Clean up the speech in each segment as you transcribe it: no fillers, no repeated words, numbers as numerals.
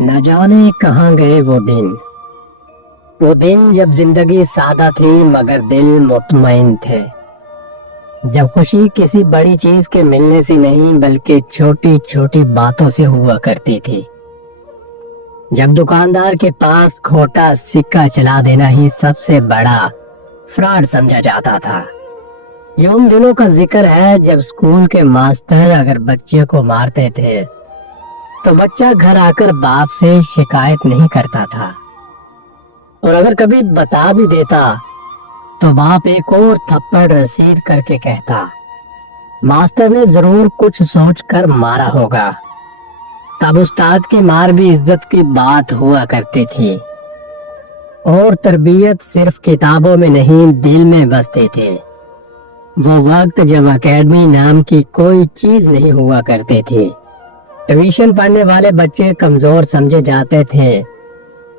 نہ جانے کہاں گئے وہ دن جب زندگی سادہ تھی مگر دل مطمئن تھے، جب خوشی کسی بڑی چیز کے ملنے سے نہیں بلکہ چھوٹی چھوٹی باتوں سے ہوا کرتی تھی، جب دکاندار کے پاس کھوٹا سکہ چلا دینا ہی سب سے بڑا فراڈ سمجھا جاتا تھا۔ یہ ان دنوں کا ذکر ہے جب اسکول کے ماسٹر اگر بچے کو مارتے تھے تو بچہ گھر آ کر باپ سے شکایت نہیں کرتا تھا، اور اگر کبھی بتا بھی دیتا تو باپ ایک اور تھپڑ رسید کر کے کہتا ماسٹر نے ضرور کچھ سوچ کر مارا ہوگا۔ تب استاد کی مار بھی عزت کی بات ہوا کرتی تھی، اور تربیت صرف کتابوں میں نہیں دل میں بستی تھی۔ وہ وقت جب اکیڈمی نام کی کوئی چیز نہیں ہوا کرتی تھی، ٹیوشن پڑھنے والے بچے کمزور سمجھے جاتے تھے،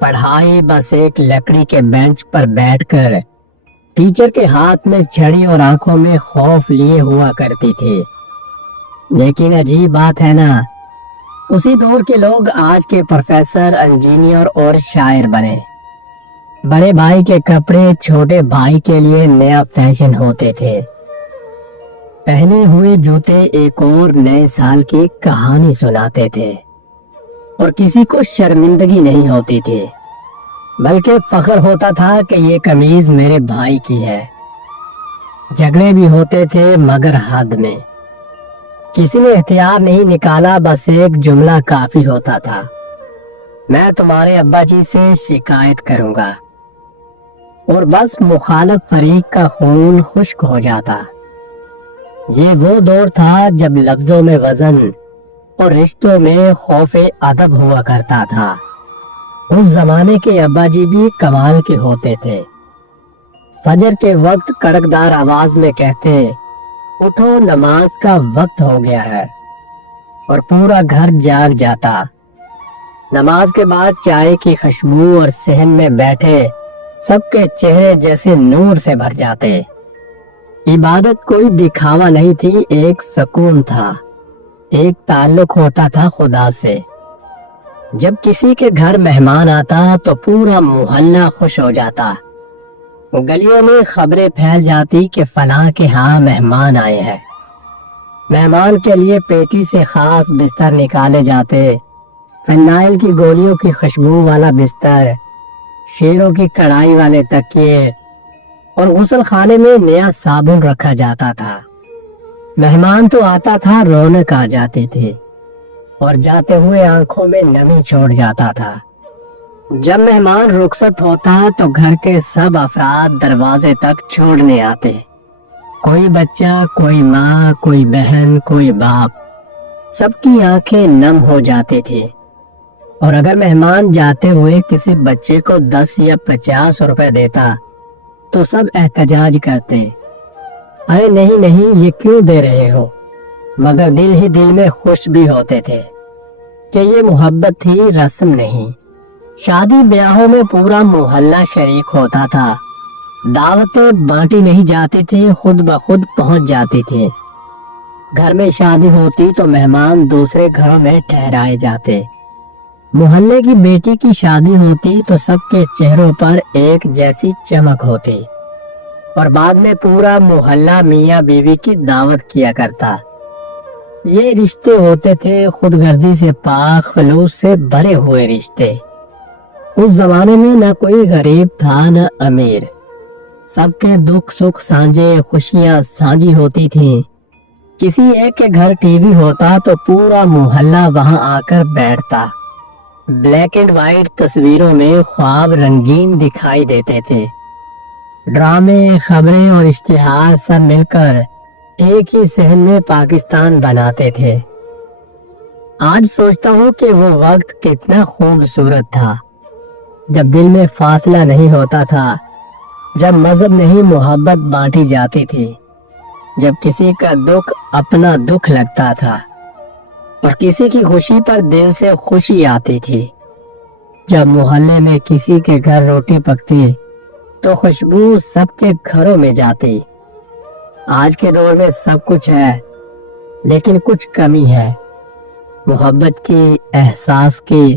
پڑھائی بس ایک لکڑی کے بینچ پر بیٹھ کر ٹیچر کے ہاتھ میں چھڑی اور آنکھوں میں خوف لیے ہوا کرتی تھی۔ لیکن عجیب بات ہے نا، اسی دور کے لوگ آج کے پروفیسر، انجینئر اور شاعر بنے۔ بڑے بھائی کے کپڑے چھوٹے بھائی کے لیے نیا فیشن ہوتے تھے، پہنے ہوئے جوتے ایک اور نئے سال کی کہانی سناتے تھے، اور کسی کو شرمندگی نہیں ہوتی تھی بلکہ فخر ہوتا تھا کہ یہ قمیض میرے بھائی کی ہے۔ جھگڑے بھی ہوتے تھے مگر حد میں، کسی نے ہتھیار نہیں نکالا، بس ایک جملہ کافی ہوتا تھا، میں تمہارے ابا جی سے شکایت کروں گا، اور بس مخالف فریق کا خون خشک ہو جاتا۔ یہ وہ دور تھا جب لفظوں میں وزن اور رشتوں میں خوف ادب ہوا کرتا تھا۔ اس زمانے کے ابا جی بھی کمال کے ہوتے تھے، فجر کے وقت کڑکدار آواز میں کہتے اٹھو نماز کا وقت ہو گیا ہے، اور پورا گھر جاگ جاتا۔ نماز کے بعد چائے کی خوشبو اور صحن میں بیٹھے سب کے چہرے جیسے نور سے بھر جاتے۔ عبادت کوئی دکھاوا نہیں تھی، ایک سکون تھا، ایک تعلق ہوتا تھا خدا سے۔ جب کسی کے گھر مہمان آتا تو پورا محلہ خوش ہو جاتا، گلیوں میں خبریں پھیل جاتی کہ فلاں کے ہاں مہمان آئے ہیں۔ مہمان کے لیے پیٹی سے خاص بستر نکالے جاتے، فنائل کی گولیوں کی خوشبو والا بستر، شیروں کی کڑھائی والے تکیے، اور غسل خانے میں نیا صابن رکھا جاتا تھا۔ مہمان تو آتا تھا، رونق آ جاتی تھی، اور جاتے ہوئے آنکھوں میں نمی چھوڑ جاتا تھا۔ جب مہمان رخصت ہوتا تو گھر کے سب افراد دروازے تک چھوڑنے آتے، کوئی بچہ، کوئی ماں، کوئی بہن، کوئی باپ، سب کی آنکھیں نم ہو جاتی تھی۔ اور اگر مہمان جاتے ہوئے کسی بچے کو 10 یا 50 روپے دیتا تو سب احتجاج کرتے، ارے نہیں نہیں یہ کیوں دے رہے ہو، مگر دل ہی دل میں خوش بھی ہوتے تھے کہ یہ محبت تھی، رسم نہیں۔ شادی بیاہوں میں پورا محلہ شریک ہوتا تھا، دعوتیں بانٹی نہیں جاتی تھی، خود بخود پہنچ جاتی تھی۔ گھر میں شادی ہوتی تو مہمان دوسرے گھروں میں ٹھہرائے جاتے، محلے کی بیٹی کی شادی ہوتی تو سب کے چہروں پر ایک جیسی چمک ہوتی، اور بعد میں پورا محلہ میاں بیوی کی دعوت کیا کرتا۔ یہ رشتے ہوتے تھے خود غرضی سے پاک، خلوص سے بھرے ہوئے رشتے۔ اس زمانے میں نہ کوئی غریب تھا نہ امیر، سب کے دکھ سکھ سانجھے، خوشیاں سانجھی ہوتی تھیں۔ کسی ایک کے گھر ٹی وی ہوتا تو پورا محلہ وہاں آ کر بیٹھتا۔ بلیک اینڈ وائٹ تصویروں میں خواب رنگین دکھائی دیتے تھے، ڈرامے، خبریں اور اشتہار سب مل کر ایک ہی صحن میں پاکستان بناتے تھے۔ آج سوچتا ہوں کہ وہ وقت کتنا خوبصورت تھا، جب دل میں فاصلہ نہیں ہوتا تھا، جب مذہب نہیں محبت بانٹی جاتی تھی، جب کسی کا دکھ اپنا دکھ لگتا تھا اور کسی کی خوشی پر دل سے خوشی آتی تھی، جب محلے میں کسی کے گھر روٹی پکتی تو خوشبو سب کے گھروں میں جاتی۔ آج کے دور میں سب کچھ ہے لیکن کچھ کمی ہے، محبت کی، احساس کی،